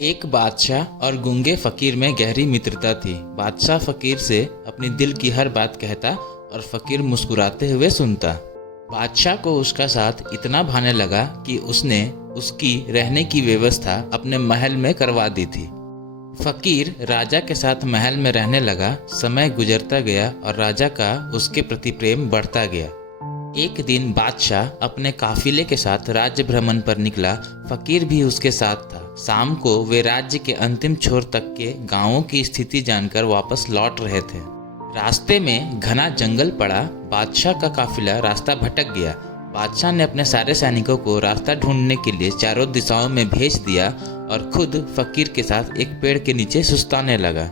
एक बादशाह और गूंगे फकीर में गहरी मित्रता थी। बादशाह फकीर से अपनी दिल की हर बात कहता और फकीर मुस्कुराते हुए सुनता। बादशाह को उसका साथ इतना भाने लगा कि उसने उसकी रहने की व्यवस्था अपने महल में करवा दी थी। फकीर राजा के साथ महल में रहने लगा। समय गुजरता गया और राजा का उसके प्रति प्रेम बढ़ता गया। एक दिन बादशाह अपने काफिले के साथ राज्य भ्रमण पर निकला। फकीर भी उसके साथ था। शाम को वे राज्य के अंतिम छोर तक के गांवों की स्थिति जानकर वापस लौट रहे थे। रास्ते में घना जंगल पड़ा। बादशाह का काफिला रास्ता भटक गया। बादशाह ने अपने सारे सैनिकों को रास्ता ढूंढने के लिए चारों दिशाओं में भेज दिया और खुद फकीर के साथ एक पेड़ के नीचे सुस्ताने लगा।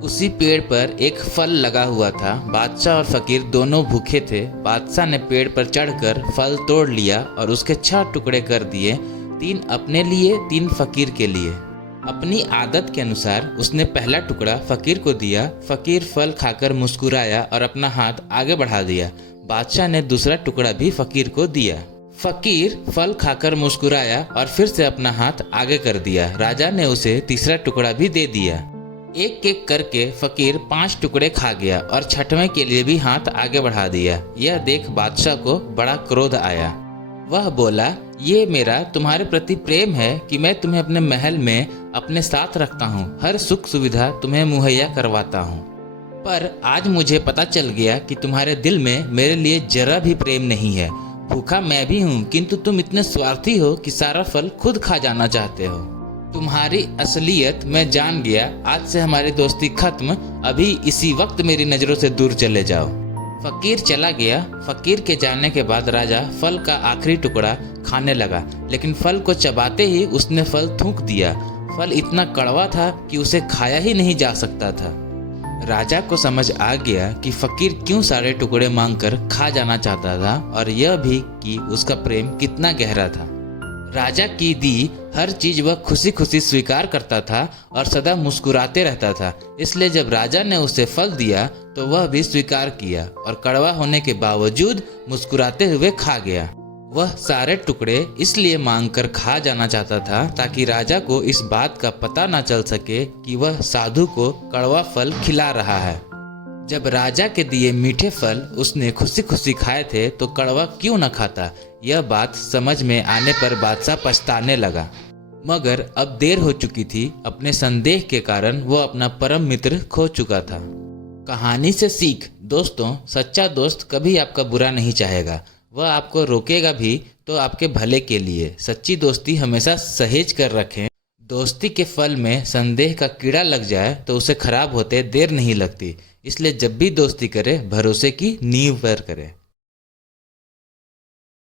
उसी पेड़ पर एक फल लगा हुआ था। बादशाह और फकीर दोनों भूखे थे। बादशाह ने पेड़ पर चढ़कर फल तोड़ लिया और उसके 6 टुकड़े कर दिए, 3 अपने लिए, 3 फकीर के लिए। अपनी आदत के अनुसार उसने पहला टुकड़ा फकीर को दिया। फकीर फल खाकर मुस्कुराया और अपना हाथ आगे बढ़ा दिया। बादशाह ने दूसरा टुकड़ा भी फकीर को दिया। फकीर फल खाकर मुस्कुराया और फिर से अपना हाथ आगे कर दिया। राजा ने उसे तीसरा टुकड़ा भी दे दिया। एक एक करके फकीर 5 टुकड़े खा गया और 6वें के लिए भी हाथ आगे बढ़ा दिया। यह देख बादशाह को बड़ा क्रोध आया। वह बोला, ये मेरा तुम्हारे प्रति प्रेम है कि मैं तुम्हें अपने महल में अपने साथ रखता हूँ, हर सुख सुविधा तुम्हें मुहैया करवाता हूँ। पर आज मुझे पता चल गया कि तुम्हारे दिल में मेरे लिए जरा भी प्रेम नहीं है। भूखा मैं भी हूँ, किंतु तुम इतने स्वार्थी हो कि सारा फल खुद खा जाना चाहते हो। तुम्हारी असलियत मैं जान गया। आज से हमारी दोस्ती खत्म। अभी इसी वक्त मेरी नज़रों से दूर चले जाओ। फकीर चला गया। फकीर के जाने के बाद राजा फल का आखिरी टुकड़ा खाने लगा, लेकिन फल को चबाते ही उसने फल थूक दिया। फल इतना कड़वा था कि उसे खाया ही नहीं जा सकता था। राजा को समझ आ गया कि फकीर क्यों सारे टुकड़े मांगकर खा जाना चाहता था, और यह भी कि उसका प्रेम कितना गहरा था। राजा की दी हर चीज वह खुशी खुशी स्वीकार करता था और सदा मुस्कुराते रहता था। इसलिए जब राजा ने उसे फल दिया तो वह भी स्वीकार किया और कड़वा होने के बावजूद मुस्कुराते हुए खा गया। वह सारे टुकड़े इसलिए मांगकर खा जाना चाहता था ताकि राजा को इस बात का पता न चल सके कि वह साधु को कड़वा फल खिला रहा है। जब राजा के दिए मीठे फल उसने खुशी खुशी खाए थे तो कड़वा क्यों न खाता। यह बात समझ में आने पर बादशाह पछताने लगा, मगर अब देर हो चुकी थी। अपने संदेह के कारण वह अपना परम मित्र खो चुका था। कहानी से सीख, दोस्तों, सच्चा दोस्त कभी आपका बुरा नहीं चाहेगा। वह आपको रोकेगा भी तो आपके भले के लिए। सच्ची दोस्ती हमेशा सहेज कर रखें। दोस्ती के फल में संदेह का कीड़ा लग जाए तो उसे खराब होते देर नहीं लगती। इसलिए जब भी दोस्ती करें भरोसे की नींव पर करें।